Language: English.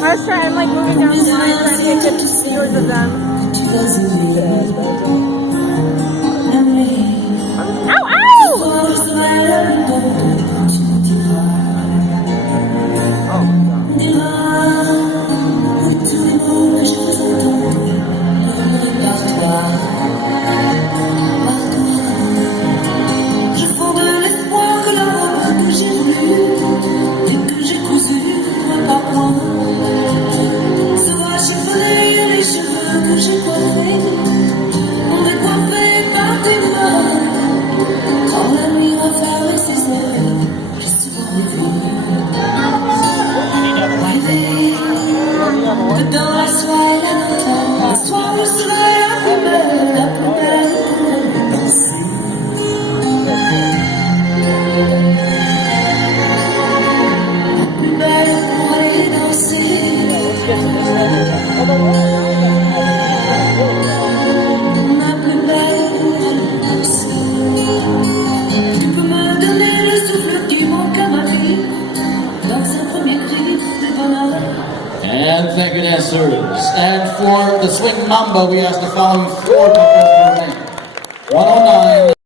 I was trying, I'm like moving down the line trying to get good pictures of them. Ow, Dans la soirée, le soir où serait la plus belle pour danser. La plus belle pour aller danser. La plus belle pour aller danser. Tu peux me donner le souffle qui manque à ma vie dans un premier cri de bonheur. And thank you, dancers. And for the swing mambo, we ask the following 4 couples to remain. 109.